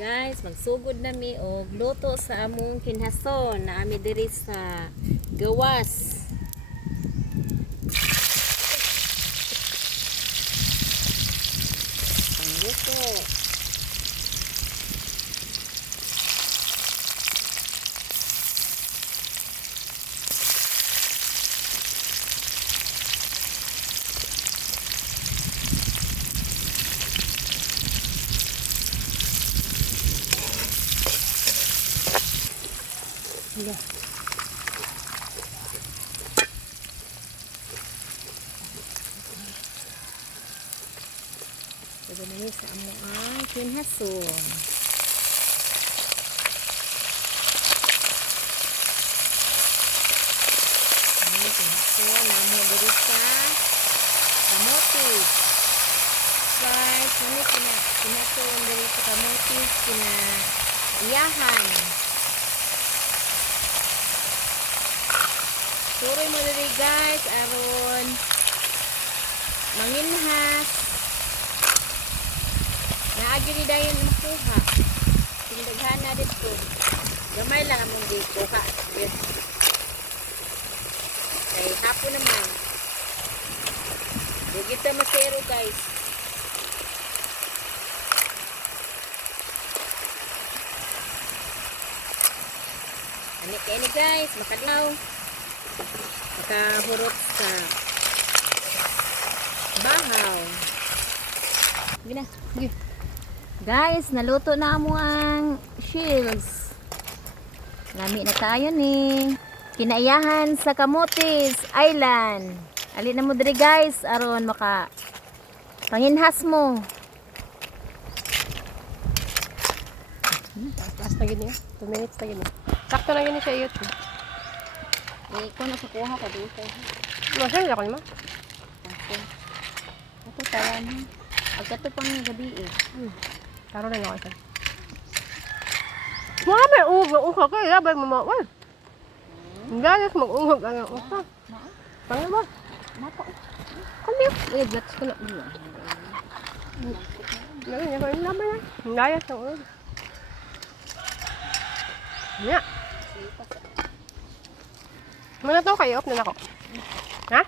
Guys, magsugod na mi og luto sa among kinhason na ami diri sa gawas. Pangluto. Hala. Ito na sa among kinhason. Kinhason namo diri sa kamotes. Guys, ini kinhason diri sa kamotes iyahan. Suroy mo diri guys aron manginhas. Naagi ni dayon makuha. Tindaghan na dito. Gamay lang among gikuha. Yes. Kay hapon naman. Di kita masero guys. Ani kay ni guys, makadlaw. Makahurot sa bahaw. Gina, sige. Guys, naluto na mo ang shields. Lami na tayo ni. Kinaiyahan sa Camotes Island. Ali na mo diri guys, aron maka panginhas mo. Taas na gini. 2 minutes na gini. Sakto na gini siya iyot. Kung nasa kuha ka dito. Masaya ako naman. Ito tawa mo. Agad ito pang gabi eh. Karo na ako siya. Mga may ungog ka kaya ba mo mawal? Galas mag-ungog ang uka. Pangit ba? Nako. Kami. Blats ko na. Ngayon niya ko yung laban na. Gayas ng ungog. Yan. Muna to kayo, off na ako. Ha?